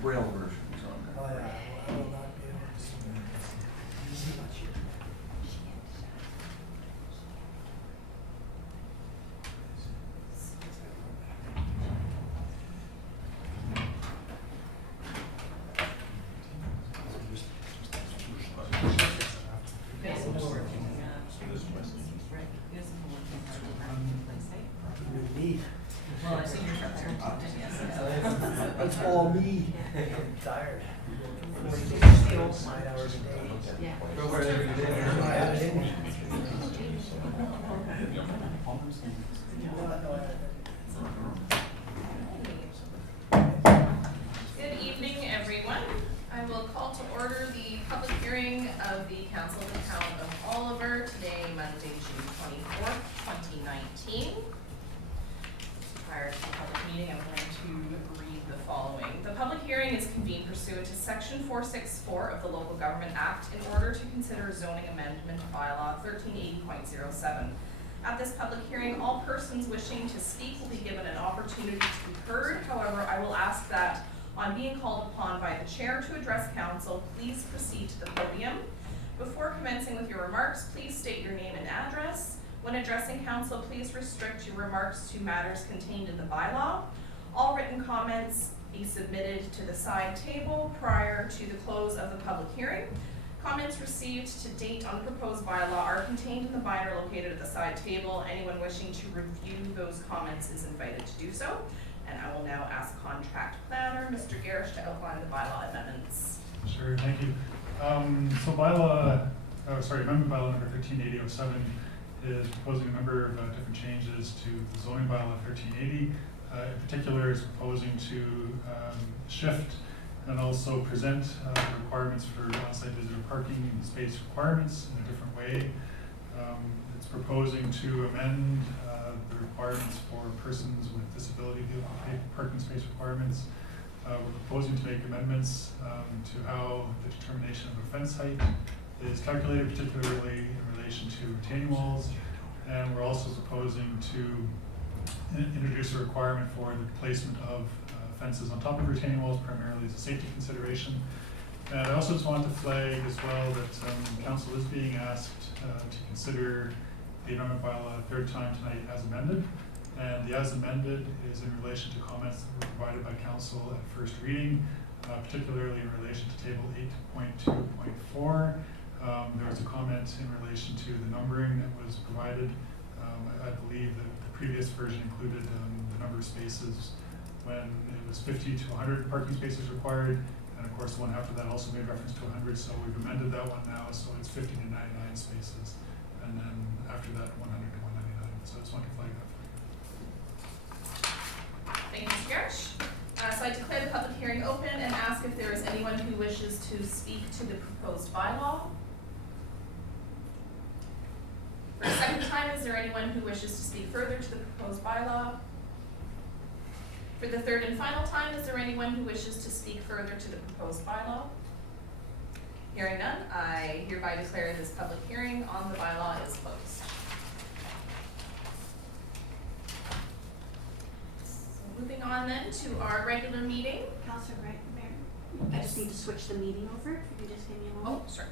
Braille version. Oh, yeah. I will not be able to see much here. Me. Well, I've seen your truck there. Yes. That's all me. I'm tired. 9 hours a day. Yeah. I have it in me. Good evening, everyone. I will call to order the public hearing of the Council of the Town of Oliver today, Monday, June 24th, 2019. Prior to the public meeting, I'm going to read the following. The public hearing is convened pursuant to Section 464 of the Local Government Act in order to consider zoning amendment bylaw 1380.07. At this public hearing, all persons wishing to speak will be given an opportunity to be heard. However, I will ask that on being called upon by the chair to address council, please proceed to the podium. Before commencing with your remarks, please state your name and address. When addressing council, please restrict your remarks to matters contained in the bylaw. All written comments be submitted to the side table prior to the close of the public hearing. Comments received to date on the proposed bylaw are contained in the binder located at the side table. Anyone wishing to review those comments is invited to do so. And I will now ask contract planner, Mr. Garish, to outline the bylaw amendments. Sure, thank you. Amendment Bylaw number 1380.07 is proposing a number of different changes to the zoning bylaw 1380. In particular, is proposing to shift and also present requirements for on-site visitor parking space requirements in a different way. It's proposing to amend the requirements for persons with disability parking space requirements. We're proposing to make amendments to how the determination of offense height is calculated, particularly in relation to retaining walls. And we're also proposing to introduce a requirement for the placement of fences on top of retaining walls, primarily as a safety consideration. And I also just wanted to flag as well that council is being asked to consider the amendment bylaw a third time tonight as amended. And the as amended is in relation to comments that were provided by council at first reading, particularly in relation to table 8.2.4. There was a comment in relation to the numbering that was provided. I believe that the previous version included the number of spaces when it was 50 to 100 parking spaces required. And of course, the one after that also made reference to 100. So we've amended that one now. So it's 50 to 99 spaces. And then after that, 100 to 199. So I just want to flag that for you. Thank you, Mr. Garish. So I declare the public hearing open and ask if there is anyone who wishes to speak to the proposed bylaw. For a second time, is there anyone who wishes to speak further to the proposed bylaw? For the third and final time, is there anyone who wishes to speak further to the proposed bylaw? Hearing none, I hereby declare this public hearing on the bylaw is closed. So moving on then to our regular meeting. Councilor Mayor, I just need to switch the meeting over. If you could just give me a moment. Oh, sure.